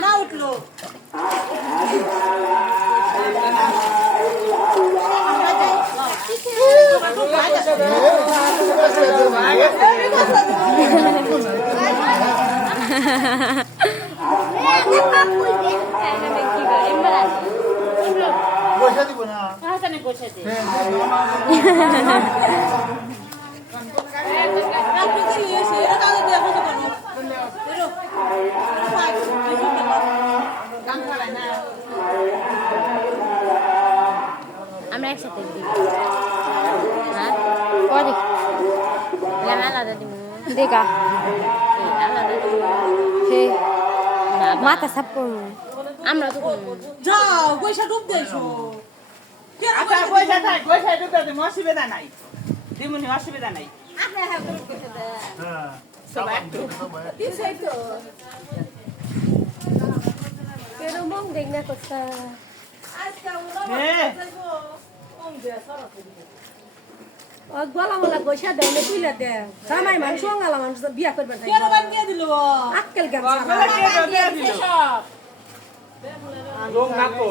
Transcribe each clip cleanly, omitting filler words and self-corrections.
না উঠলো পয়সা দিব না আমরা একসাথে দিই হ্যাঁ পরে আলাদা দিব দেখা আলাদা দিব হে মাথা সাপ করবো আমরা তো যাও পয়সা ডুব দেছো আচ্ছা পয়সা থাক পয়সা ঢুকতে তুমি অসুবিধা নাই দিমুনি অসুবিধা নাই আপনি হ্যাঁ করে পয়সা দেন হ্যাঁ সবাই একটু দিছাই তো pero mong ding na ko sa আজকে ওরা যাইবো কম দে সরো গলা মলা পয়সা দেয় না তুইলা দে জামাই মানুষ সঙ্গালা মানুষ বিয়া করবে না কেন বান দিয়ে দিল আক্কেল জ্ঞান বলে কে দিয়ে দিল সব রং না তো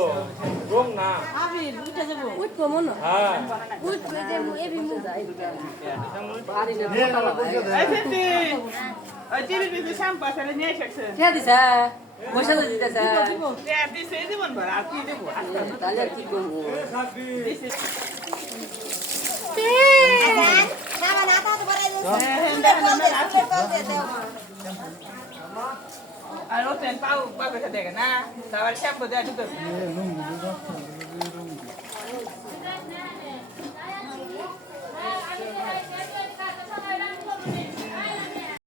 রং না আমি উঠে যাবো উঠবো মনে হ্যাঁ good with them every move এই সেটি ওই টিভির ভিতরে শ্যাম্পু আছে নিয়ে এসেছে কে দিছে পয়সা তো দিতেছে দিছে জীবন ভর আর কি দেবো তাহলে কি করবো না না তা তো বলে আর ওতেন পাও পাবে দেখে না তারপর শ্যাম্পু দেওয়া ঢুকে লুঙ্গি